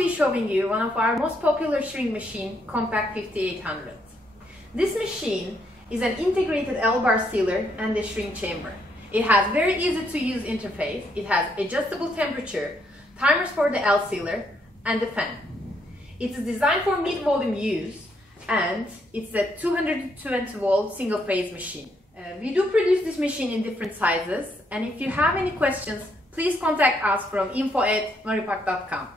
be showing you one of our most popular shrink machine, COMPACK 5800. This machine is an integrated L-bar sealer and a shrink chamber. It has very easy to use interface. It has adjustable temperature, timers for the L sealer, and a fan. It's designed for mid-volume use, and it's a 220 volt single phase machine. We do produce this machine in different sizes, and if you have any questions, please contact us from info@maripak.com.